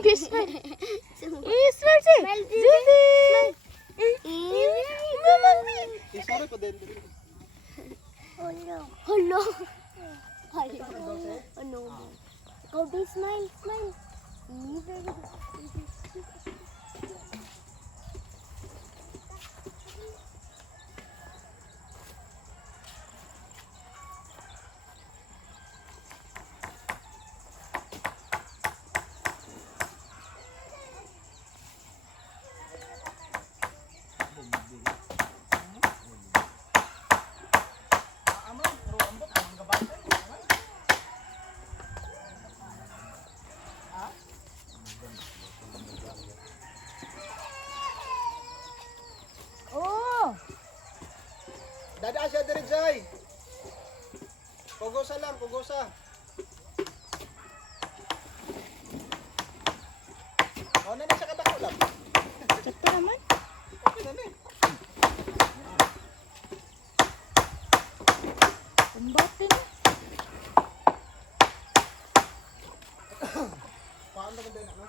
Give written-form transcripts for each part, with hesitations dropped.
Smile. Smile, say. Zizi. Sorry ko din. Hello. Hello. Hello. Go be smile, smile. Dada siya diri Jay. Pugosa lang, pugosa. Oh, na siya kadako lang. Sakto naman. Okay na ni. Kumbatin. Paano ka din no?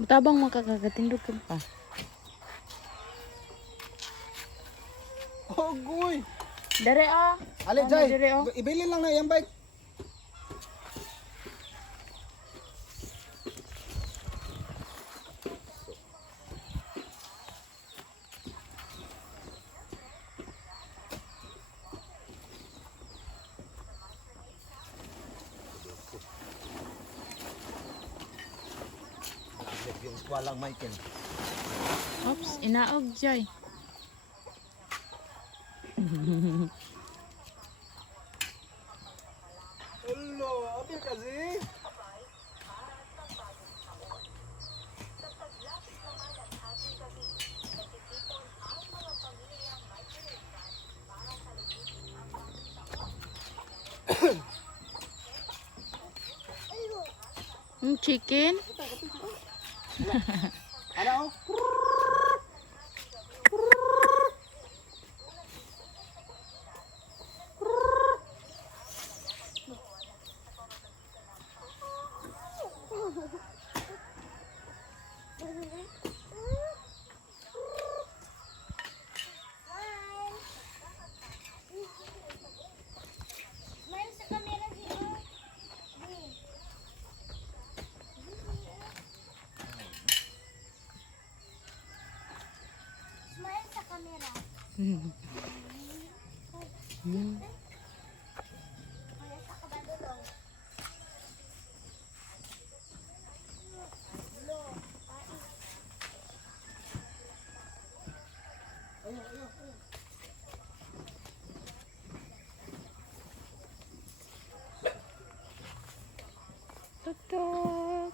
Matabang makakagatindog ka pa. Oh, guy. Dere ah. Ali Ano, Jay. dire, oh. Ibili lang na yung bike. Yung squalang Michael. Oops, inaog Joy. Hello, apil kasi. Chicken. Ano? Smile sa camera dito. Smile sa camera. Wala sa kabadulong. Tutok.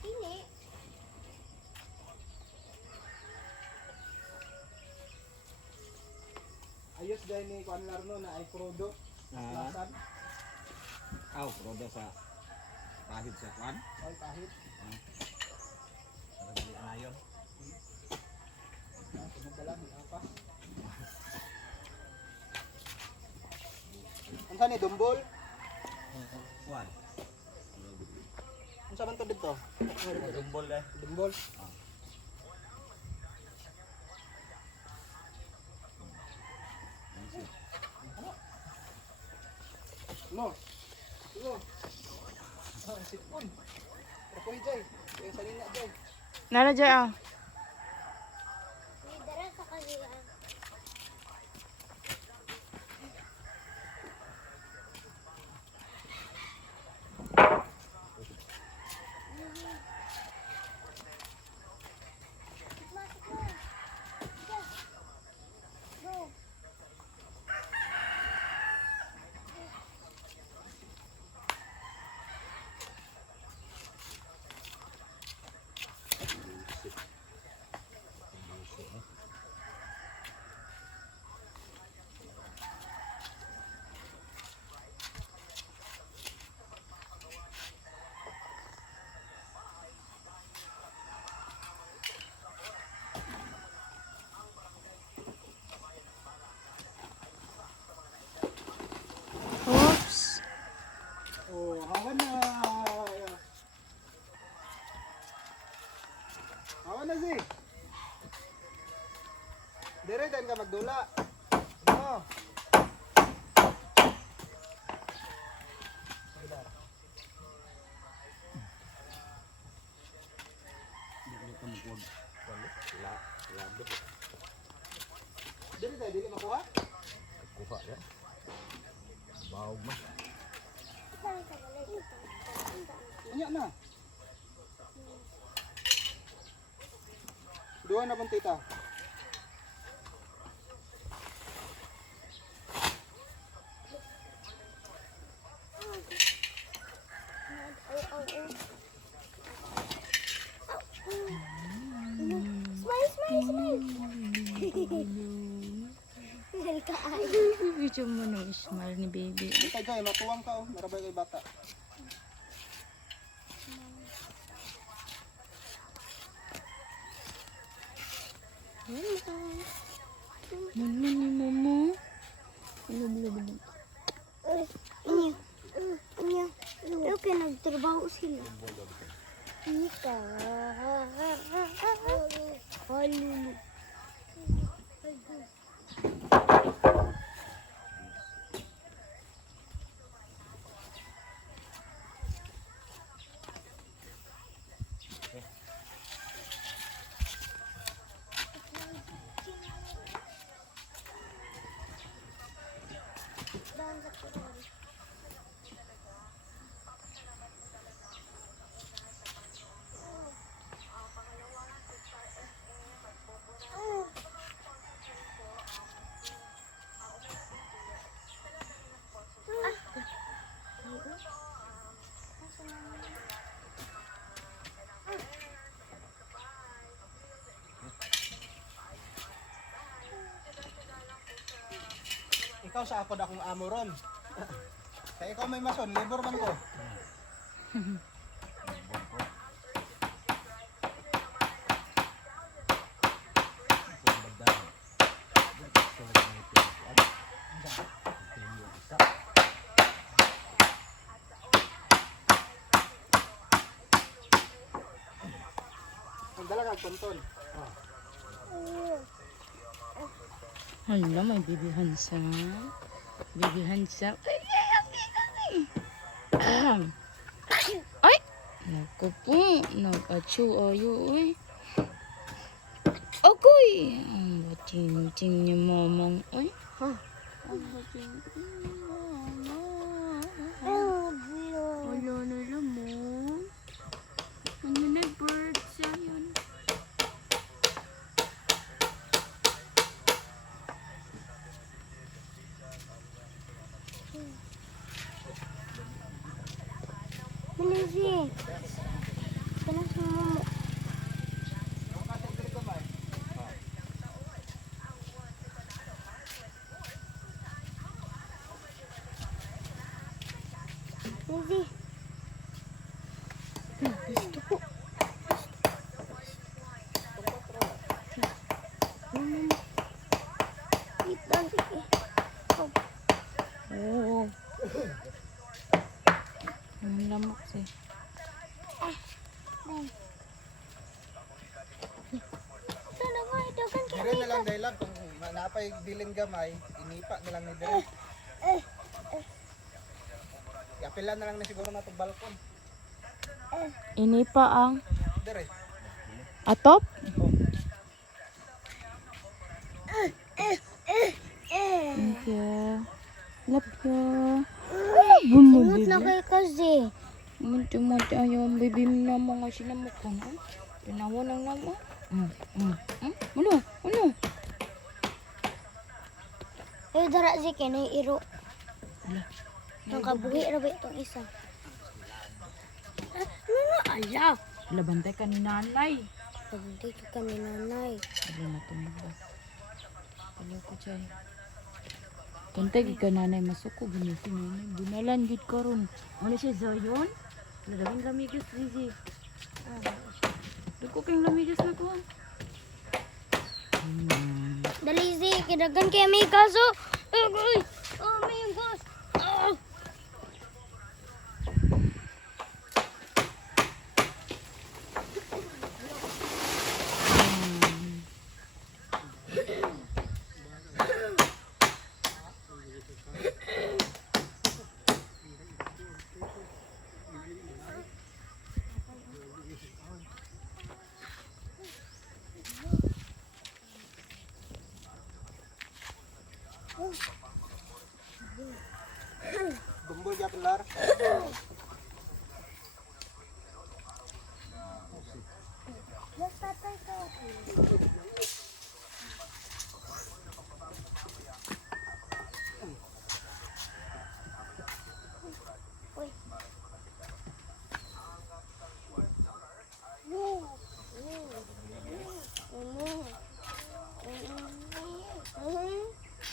Ini. Ayos dahil ni Juan Larno na ay product. Lasan. Aw, roda sa kahit sa kwan. Ay kahit. Para dili anayon. Pinadala ni apa? Unsa ni dumbol? Kwan. Unsa man to dito? Dumbol eh. Dumbol. No. No. Ah, sipon. Kapoy Jay. Yung salina Jay. Nara Joy ah. Dara sa kanila. Go. Awa na si. Dire dan ka magdula. Ano? Dire tayo, dili makuha? Kuha ya. Bawag mo. Anya na. Duha na pong tita. Smile, smile, smile. Mahal ka ay. Video mo no, smile ni baby. Di tayo Joy, matuwang ka oh. Marabay kay bata. Mun ni momo. Blub. Inya. Inya. Okay, nagtrabaho sila. Ika. Halulu. Ikaw sa apod akong amo ron. Kaya ikaw may mason, labor man ko. Ang dala kag tonton. Hala, may baby handsome. Baby handsome. Ay! Naku po. Nag-achu ayo eh. Agoy! Ang bating-ting ni mamang. Ay! Ha? Ang bating-ting ni mama. Wala na lamang. Ano na birds yun? Malisi. Kana sa momo. Malisi. Gusto ko. Kita sige. Oo. Ang lamok siya. Sana ko ito kan Dire na lang daylag kung napay bilin gamay, inipa na lang ni dire. Yapilan na lang na siguro na itong balkon. Inipa ang Dire. atop. Thank you. Love you. Sunod na kay kasi. Munti-munti ayaw ang baby mo na mga sinamukon. Tinawa ng nama. Ano? Eh, dara si Kenay iro. Nakabuhi na ba itong isa? Ala! Labantay ka ni nanay. Pagdi ka kami nanay. Sabi na tumaba. Palo ko chay. Kantay ka nanay masuko. Ganyan si nanay. Bunalan gid karon. Ano siya Zion? Ladagin lamigas Zizi. Dako kang lamigas na ko. Dali si, kidagan kay amigas oh! Agoy! Oh, amigas! Ah!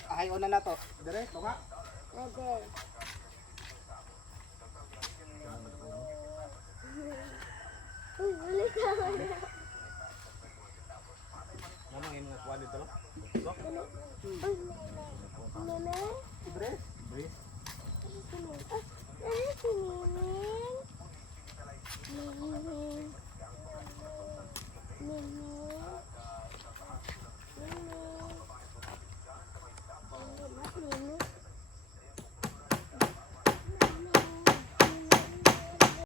Ahay una na to. Dire, tunga. Okay.